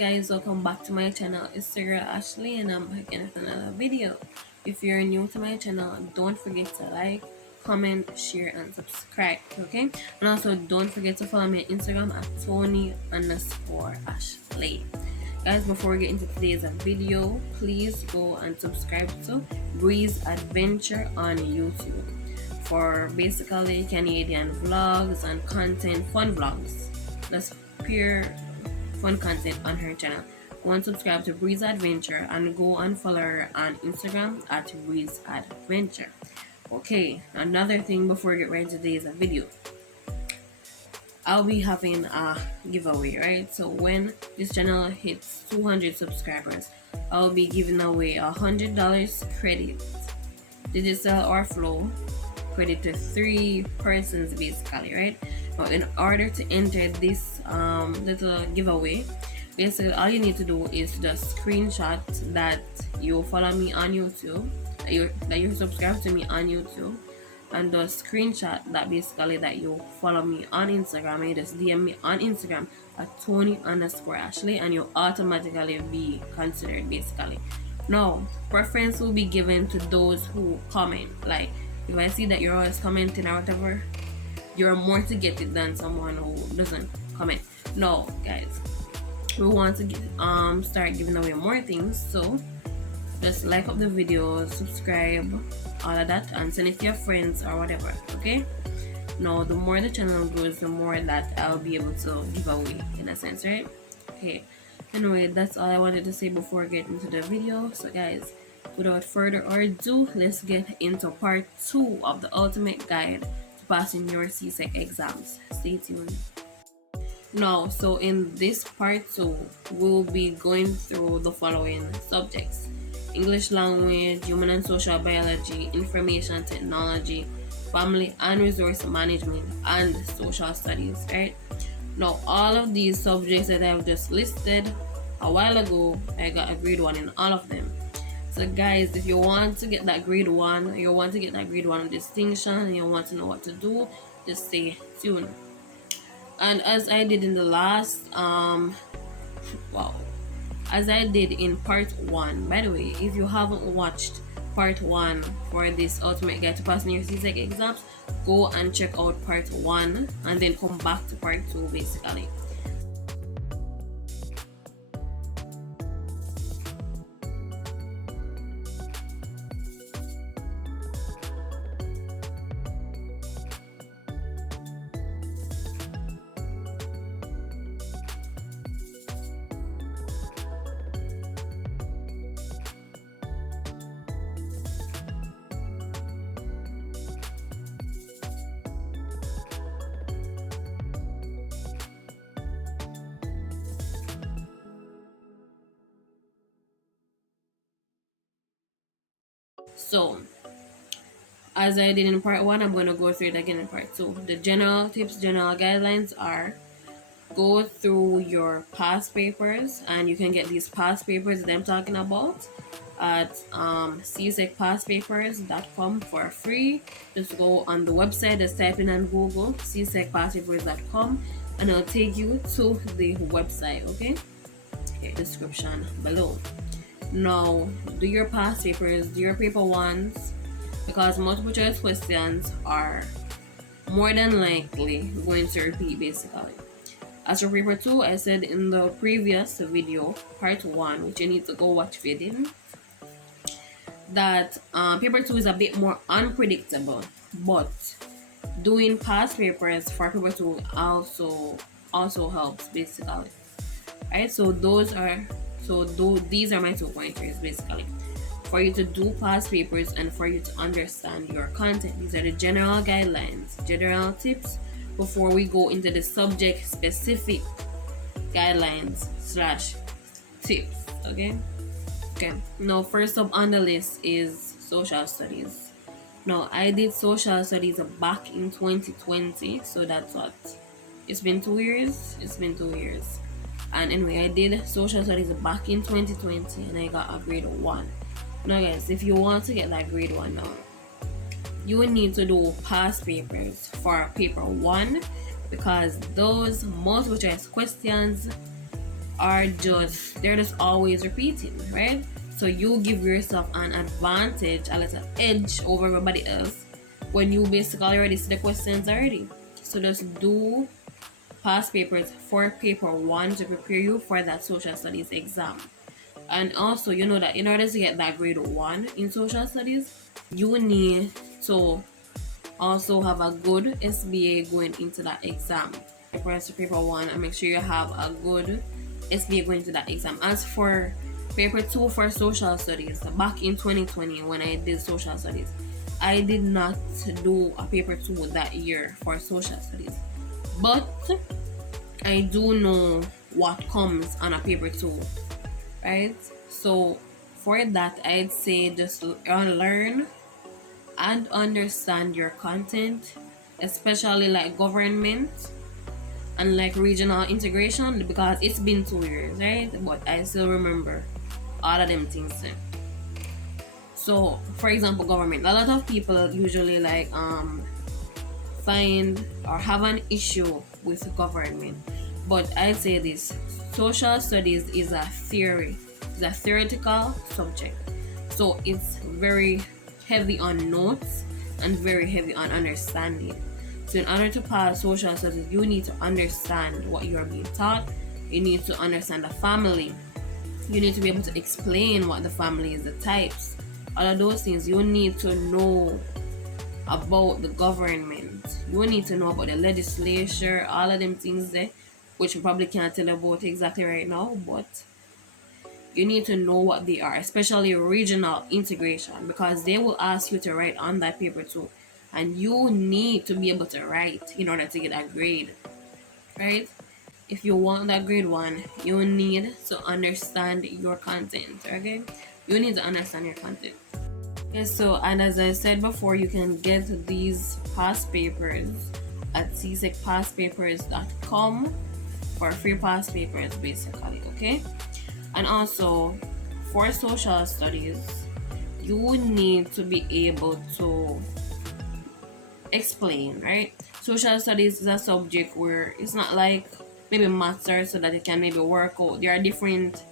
guys, welcome back to my channel. It's the girl Ashley and I'm back again with another video. If you're new to my channel, don't forget to like, comment, share and subscribe, okay? And also don't forget to follow me on Instagram at Toni_Ashlaay. Guys, before we get into today's video, please go and subscribe to Breeze Adventure on YouTube for basically Canadian vlogs and content, fun vlogs. That's pure fun content on her channel. Go and subscribe to Breeze Adventure and go and follow her on Instagram at Breeze Adventure. Okay, another thing before we get right into today's video. I'll be having a giveaway, right? So when this channel hits 200 subscribers, I'll be giving away $100 credit, digital or flow credit to 3 persons basically, right? Now in order to enter this little giveaway, basically all you need to do is just screenshot that you follow me on YouTube, that you subscribe to me on YouTube, and just screenshot that basically that you follow me on Instagram, and you just DM me on Instagram at Toni_Ashlaay and you automatically be considered basically. Now preference will be given to those who comment. Like if I see that you're always commenting or whatever, you're more to get it than someone who doesn't comment. No, guys, we want to start giving away more things, so just like up the video, subscribe, all of that, and send it to your friends or whatever, okay? Now the more the channel grows, the more that I'll be able to give away in a sense, right? Okay, anyway, that's all I wanted to say before getting into the video. So guys, without further ado, let's get into part 2 of the ultimate guide to passing your CSEC exams. Stay tuned. Now, so in this part 2, we'll be going through the following subjects: English language, human and social biology, information technology, family and resource management, and social studies, right? Now, all of these subjects that I've just listed a while ago, I got a grade 1 in all of them. So guys, if you want to get that grade 1, you want to get that grade 1 distinction, and you want to know what to do, just stay tuned. And as I did in the last as I did in part 1, by the way, if you haven't watched part 1 for this ultimate guide to passing your CSEC exams, go and check out part 1 and then come back to part 2 basically. So as I did in part 1, I'm going to go through it again in part 2. The general tips, general guidelines are: go through your past papers, and you can get these past papers that I'm talking about at csecpastpapers.com for free. Just go on the website, just type in on Google csecpastpapers.com and it'll take you to the website, okay? Description below. Now do your past papers, do your paper 1s, because multiple choice questions are more than likely going to repeat basically. As for paper 2, I said in the previous video, part 1, which you need to go watch if you didn't, that paper 2 is a bit more unpredictable, but doing past papers for paper 2 also helps basically, right? So these are my 2 pointers basically for you to do past papers and for you to understand your content. These are the general guidelines, general tips before we go into the subject specific guidelines / tips, okay? Now first up on the list is social studies. Now I did social studies back in 2020, so that's what, it's been 2 years. And anyway, I did social studies back in 2020 and I got a grade 1. Now guys, if you want to get that grade 1 now, you will need to do past papers for paper 1, because those multiple choice questions they're just always repeating, right? So you give yourself an advantage, a little edge over everybody else when you basically already see the questions already. So just do past papers for paper 1 to prepare you for that social studies exam. And also, you know that in order to get that grade 1 in social studies, you need to also have a good SBA going into that exam. Prepare paper 1 and make sure you have a good SBA going into that exam. As for paper 2 for social studies, back in 2020 when I did social studies, I did not do a paper 2 that year for social studies, but I do know what comes on a paper 2, right? So for that, I'd say just learn and understand your content, especially like government and like regional integration, because it's been 2 years, right? But I still remember all of them things. So for example, government, a lot of people usually like find or have an issue with government, but I say this: social studies is a theory, it's a theoretical subject, so it's very heavy on notes and very heavy on understanding. So in order to pass social studies, you need to understand what you are being taught, you need to understand the family, you need to be able to explain what the family is, the types, all of those things. You need to know about the government, you need to know about the legislature, all of them things there, which we probably can't tell about exactly right now, but you need to know what they are, especially regional integration, because they will ask you to write on that paper too, and you need to be able to write in order to get a grade, right? If you want that grade 1, you need to understand your content, okay? You need to understand your content. Yes, so, and as I said before, you can get these past papers at csecpastpapers.com for free past papers, basically, okay? And also, for social studies, you need to be able to explain, right? Social studies is a subject where it's not like maybe maths, so that it can maybe work out. There are different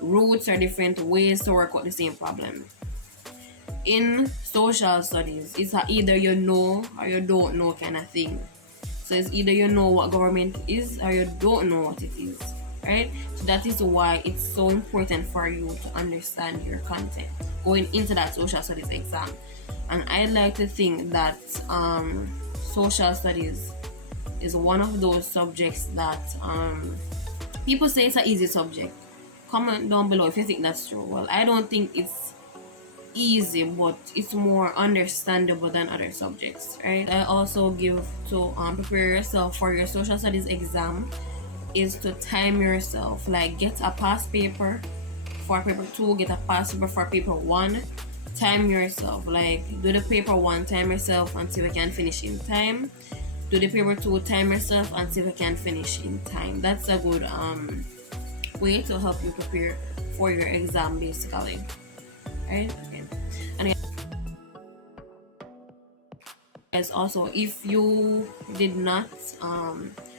routes or different ways to work out the same problem. In social studies, it's either you know or you don't know kind of thing. So it's either you know what government is or you don't know what it is, right? So that is why it's so important for you to understand your content going into that social studies exam. And I'd like to think that social studies is one of those subjects that people say it's an easy subject. Comment down below if you think that's true. Well, I don't think it's easy, but it's more understandable than other subjects, right? I also give to prepare yourself for your social studies exam is to time yourself, like get a past paper for paper 2, get a past paper for paper 1, time yourself, like do the paper 1, time yourself and see if you can finish in time, do the paper 2, time yourself and see if you can finish in time. That's a good way to help you prepare for your exam, basically, right? Okay. And guys, also, if you did not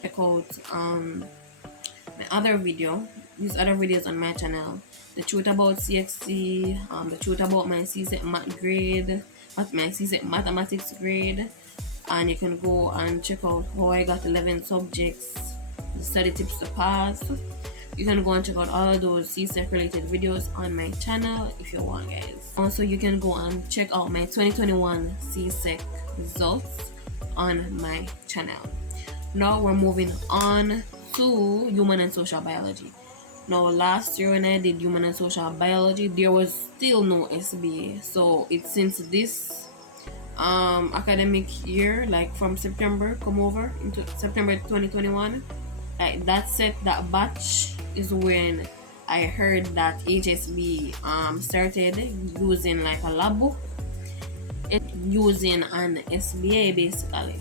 check out my other video, these other videos on my channel, the truth about CXC, the truth about my CSEC math grade, my CSEC mathematics grade, and you can go and check out how I got 11 subjects, the study tips to pass. You can go and check out all of those CSEC related videos on my channel if you want, guys. Also, you can go and check out my 2021 CSEC results on my channel. Now we're moving on to human and social biology. Now last year when I did human and social biology, there was still no SBA. So it's since this academic year, like from September come over into September 2021, like that batch is when I heard that HSB started using like a lab book, using an SBA basically.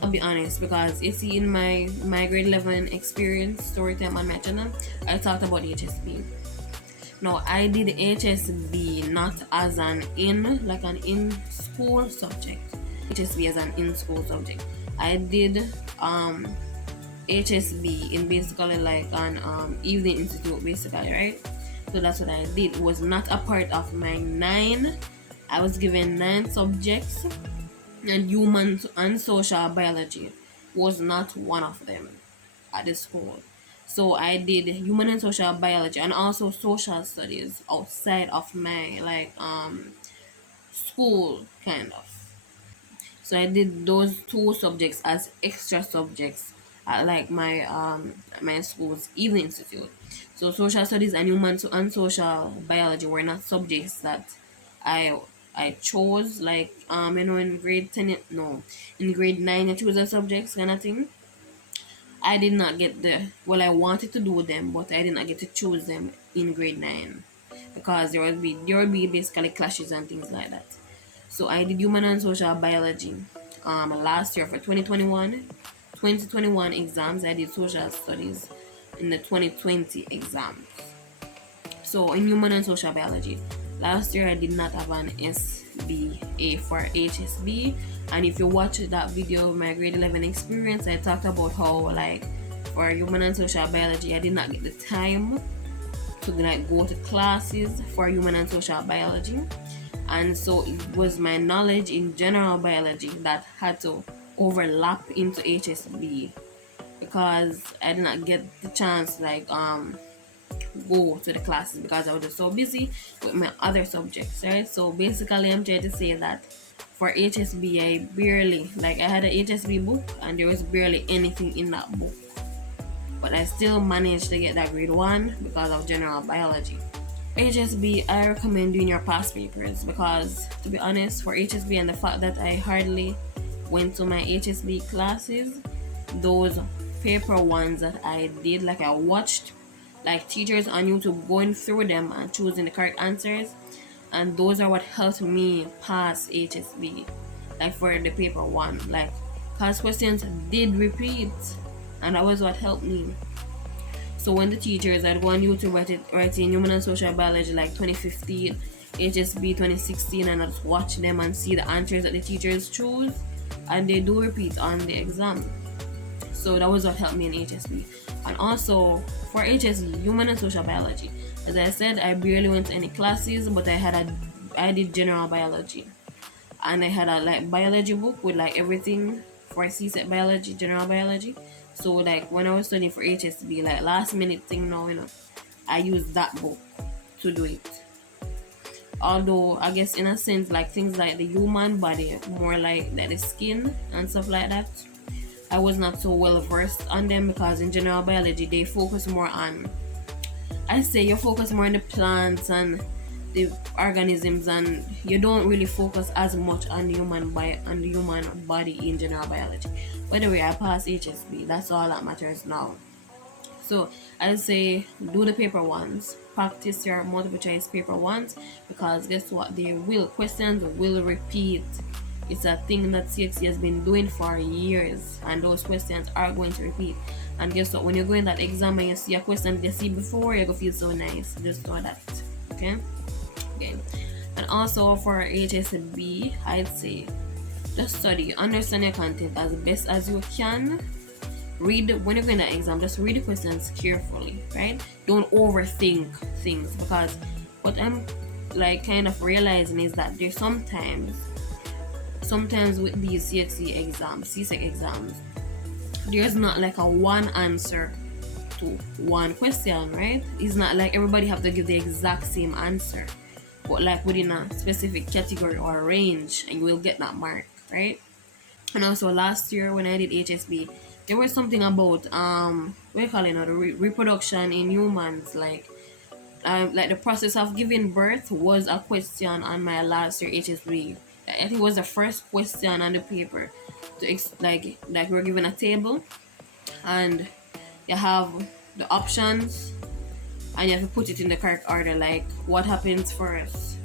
I'll be honest, because you see in my grade 11 experience story time on my channel, I talked about HSB. Now I did HSB not as an in-school subject. HSB as an in-school subject. I did HSB in basically like an evening institute basically, right? So that's what I did. It was not a part of my 9. I was given 9 subjects, and human and social biology was not one of them at the school. So I did human and social biology and also social studies outside of my like school kind of. So I did those 2 subjects as extra subjects at like my school's evening institute. So social studies and human and social biology were not subjects that I I chose like in grade 10, no, in grade 9 I chose a subjects kind of thing. I did not get I wanted to do them, but I did not get to choose them in grade 9 because there would be basically clashes and things like that. So I did human and social biology last year for 2021 exams. I did social studies in the 2020 exams. So in human and social biology, last year I did not have an SBA for HSB. And if you watch that video of my grade 11 experience, I talked about how like for human and social biology I did not get the time to like go to classes for human and social biology. And so it was my knowledge in general biology that had to overlap into HSB because I did not get the chance like go to the classes because I was so busy with my other subjects, right? So basically I'm trying to say that for HSB I barely like I had a HSB book and there was barely anything in that book, but I still managed to get that grade 1 because of general biology. HSB, I recommend doing your past papers because, to be honest, for HSB and the fact that I hardly went to my HSB classes, those paper ones that I did, like I watched like teachers on YouTube going through them and choosing the correct answers, and those are what helped me pass HSB. Like for the paper 1, like past questions did repeat, and that was what helped me. So when the teachers, I'd go on YouTube writing human and social biology like 2015, HSB 2016, and I'd watch them and see the answers that the teachers choose, and they do repeat on the exam. So that was what helped me in HSB. And also for HSB, human and social biology, as I said, I barely went to any classes, but I did general biology, and I had a like biology book with like everything for CSEC biology, general biology. So like when I was studying for HSB, like last minute thing now, I used that book to do it. Although I guess in a sense like things like the human body, more like the skin and stuff like that, I was not so well versed on them because in general biology they focus more on, I say you focus more on the plants and the organisms, and you don't really focus as much on the human body in general biology. By the way, I passed HSB. That's all that matters now. So I say do the paper ones, practice your multiple choice paper ones, because guess what? Questions will repeat. It's a thing that CXC has been doing for years, and those questions are going to repeat. And guess what? When you go in that exam and you see a question that you see before, you're gonna feel so nice. Just know that. Okay? Okay. And also for HSB, I'd say just study, understand your content as best as you can. Read when you're going to exam, just read the questions carefully, right? Don't overthink things, because what I'm like kind of realizing is that there's sometimes with these CSEC exams, there's not like a one answer to one question, right? It's not like everybody have to give the exact same answer, but like within a specific category or range, and you will get that mark, right? And also last year when I did HSB, there was something about what do you call it now, the reproduction in humans, like the process of giving birth was a question on my last year HSB. I think it was the first question on the paper. Like we're given a table, and you have the options, and you have to put it in the correct order. Like what happens first,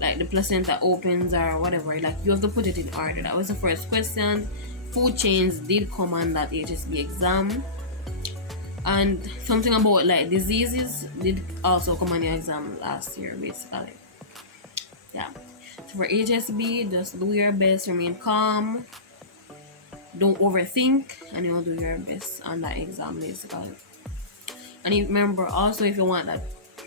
like the placenta opens or whatever. Like you have to put it in order. That was the first question. Food chains did come on that HSB exam, and something about like diseases did also come on the exam last year, basically. Yeah. So for HSB, just do your best, remain calm, don't overthink, and you'll do your best on that exam basically. And remember also, if you want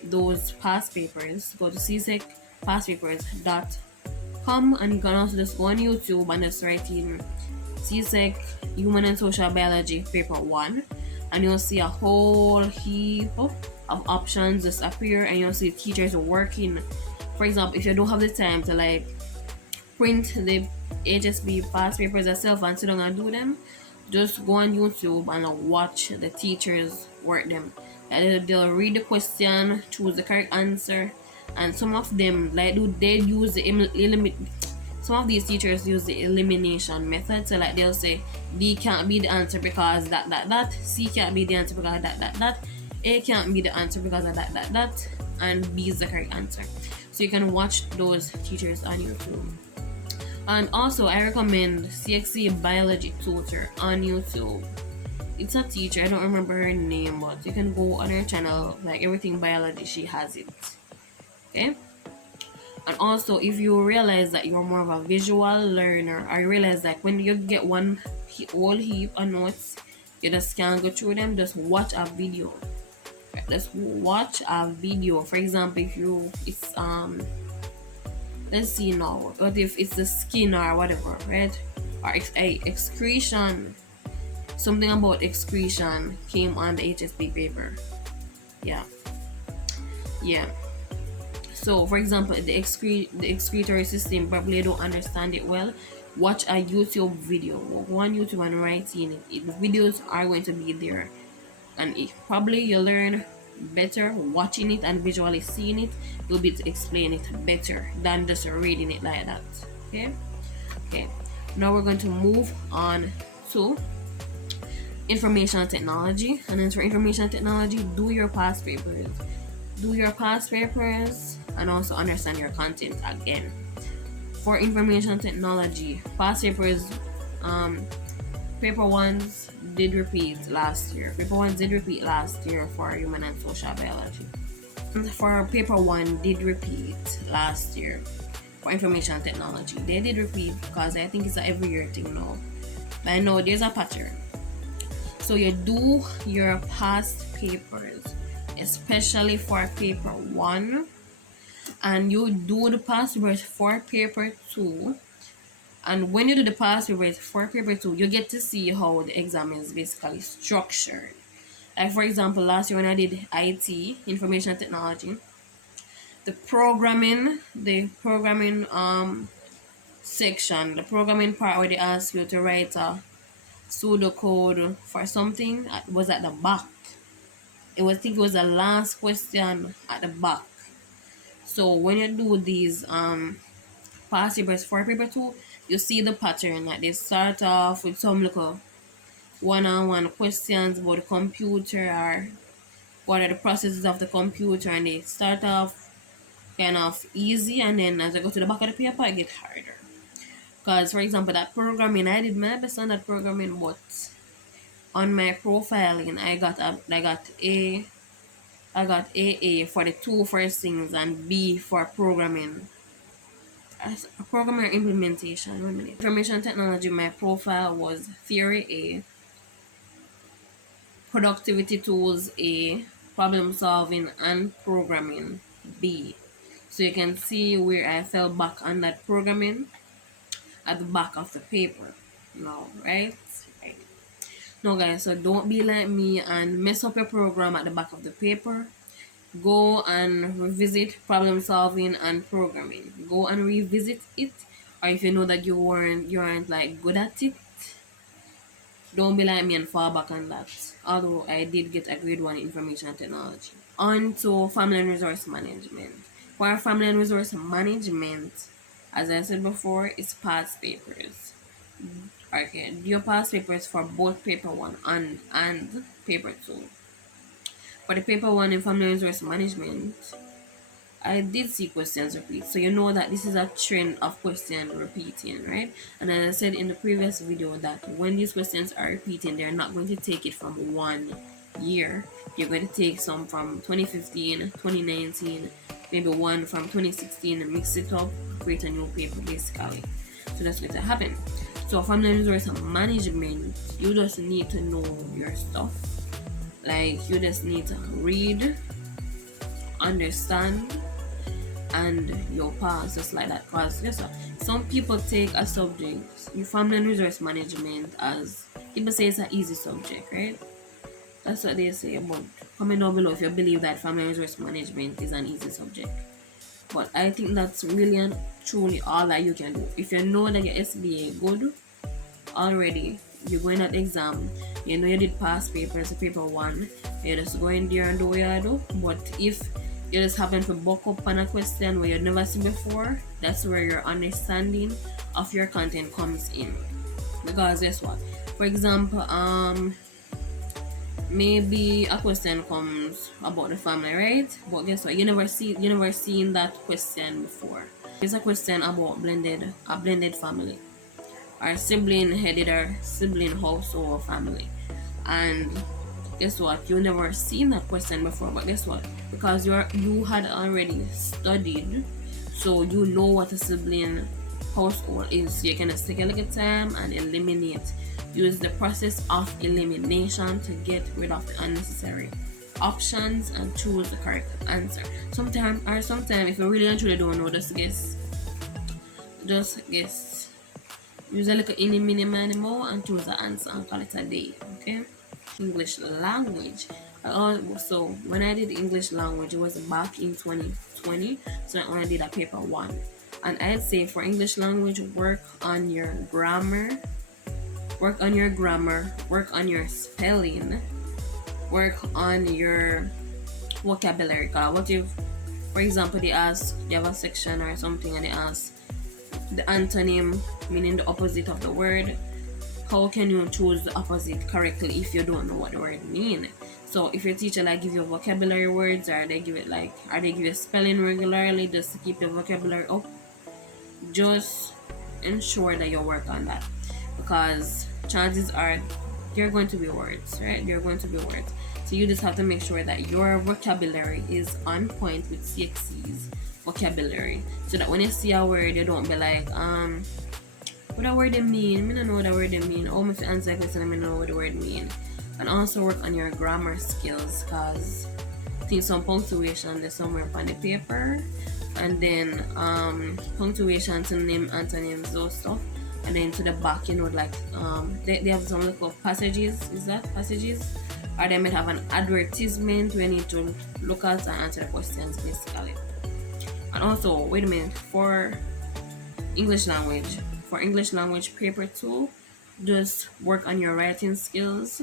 those past papers, go to csecpastpapers.com, and you can also just go on YouTube and just write in CSEC Human and Social Biology Paper 1, and you'll see a whole heap of options just appear, and you'll see teachers working. For example, if you don't have the time to like print the HSB past papers yourself and sit down and do them, just go on YouTube and watch the teachers work them. And they'll read the question, choose the correct answer, and some of them use the some of these teachers use the elimination method. So like they'll say D can't be the answer because that, C can't be the answer because that, A can't be the answer because of that, and B is the correct answer. So you can watch those teachers on YouTube. And also, I recommend CXC Biology Tutor on YouTube. It's a teacher, I don't remember her name, but you can go on her channel, like everything biology, she has it. Okay? And also, if you realize that you're more of a visual learner, or you realize that when you get one whole heap of notes, you just can't go through them, just watch a video. Just watch a video. For example, it's let's see now, what if it's the skin or whatever, right? Or excretion, something about excretion came on the HSB paper. Yeah. So for example, the excretory system, probably don't understand it well, watch a YouTube video. Go on YouTube and write in it. The videos are going to be there, and probably you'll learn better watching it and visually seeing it. You'll be able to explain it better than just reading it like that. Okay. Now we're going to move on to information technology. And then for information technology, do your past papers. And also understand your content again. For information technology, past papers, paper ones did repeat last year. For human and social biology. For paper 1 did repeat last year. For information technology, they did repeat because I think it's an every year thing now. But I know there's a pattern. So you do your past papers, especially for paper 1, and you do the past papers for paper 2. And when you do the past papers for paper 2, you get to see how the exam is basically structured. Like for example, last year when I did IT, information technology, the programming section, the programming part where they asked you to write a pseudocode for something, was at the back. I think it was the last question at the back. So when you do these past papers for paper 2, you see the pattern. Like they start off with some little one-on-one questions about the computer, or what are the processes of the computer, and they start off kind of easy, and then as I go to the back of the paper, it gets harder. Because for example, that programming, I did my best on that programming, but on my profiling, I got AA for the 2 first things and B for programming. As a programmer implementation. 1 minute. Information technology, my profile was theory A, productivity tools A, problem solving and programming B. So you can see where I fell back on that programming at the back of the paper now, right? Now guys, so don't be like me and mess up your program at the back of the paper. Go and revisit problem solving and programming. Go and revisit it, or if you know that you weren't like good at it, don't be like me and fall back on that. Although I did get a grade 1 information technology. On to family and resource management. For family and resource management, as I said before, it's past papers. Okay, do your past papers for both paper 1 and paper 2. For the paper 1 in family and resource management, I did see questions repeat, so you know that this is a trend of question repeating, right? And as I said in the previous video, that when these questions are repeating, they're not going to take it from 1 year. You're going to take some from 2015, 2019, maybe one from 2016, and mix it up, create a new paper basically. So that's going to happen. So family resource management, you just need to know your stuff. Like you just need to read, understand, and your pass just like that. Cause yes, some people take a subject, family and resource management, as people say it's an easy subject, right? That's what they say. But comment down below if you believe that family and resource management is an easy subject. But I think that's really and truly all that you can do. If you know that your SBA good already, you're going at the exam, you know you did past papers, paper one, you just go in there and do what you do. But if you just happen to buck up on a question where you've never seen before, that's where your understanding of your content comes in. Because guess what? For example, maybe a question comes about the family, right? But guess what? You never seen that question before. It's a question about a blended family, or sibling headed or sibling household family. And guess what? You never seen that question before, but guess what? Because you had already studied, so you know what a sibling household is. So you can just take a little time and eliminate. Use the process of elimination to get rid of the unnecessary options and choose the correct answer. Sometimes if you really and truly don't know, just guess. Use a little any mini minimal and choose the answer and call it a day. Okay. English language. So when I did English language, it was back in 2020. So when I did a paper one, and I'd say for English language, work on your grammar, work on your spelling, work on your vocabulary. What if, for example, they have a section or something and they ask the antonym, meaning the opposite of the word. How can you choose the opposite correctly if you don't know what the word mean? So if your teacher like give you vocabulary words, or they give you spelling regularly just to keep your vocabulary up, just ensure that you work on that, because chances are you're going to be words, right? You're going to be words. So you just have to make sure that your vocabulary is on point with CXC's vocabulary, so that when you see a word, you don't be like, what a word they mean? I don't know what a word they mean. Oh, if you answer the question, I know what the word mean. And also work on your grammar skills, because I think some punctuation there's somewhere on the paper, and then punctuation, synonym, antonyms, those stuff, and then to the back, like they have some little passages. Is that passages? Or they might have an advertisement where you need to look at and answer the questions basically. And also, wait a minute, for English language paper 2, just work on your writing skills,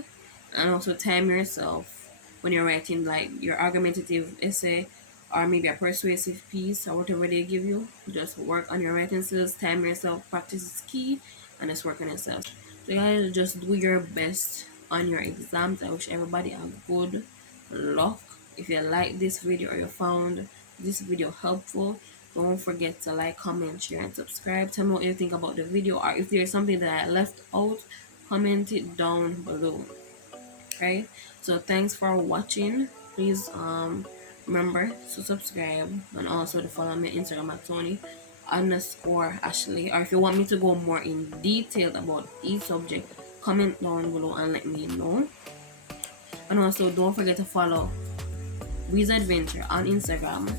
and also time yourself when you're writing like your argumentative essay or maybe a persuasive piece or whatever they give you. Just work on your writing skills, time yourself, practice is key, and just work on yourself. So guys, just do your best on your exams. I wish everybody a good luck. If you like this video or you found this video helpful, don't forget to like, comment, share, and subscribe. Tell me what you think about the video, or if there's something that I left out, comment it down below. Right? So thanks for watching. Please remember to subscribe, and also to follow me on Instagram at Toni_Ashlaay. Or if you want me to go more in detail about each subject, comment down below and let me know. And also don't forget to follow Breeze Adventure on Instagram,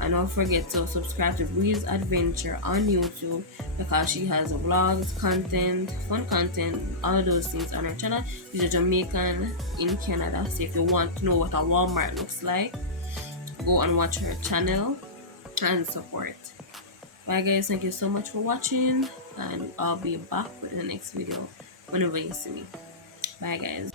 and don't forget to subscribe to Breeze Adventure on YouTube, because she has vlogs, content, fun content, all of those things on her channel. She's a Jamaican in Canada, so if you want to know what a Walmart looks like, go and watch her channel and support. Bye guys, thank you so much for watching, and I'll be back with the next video whenever you see me. Bye guys.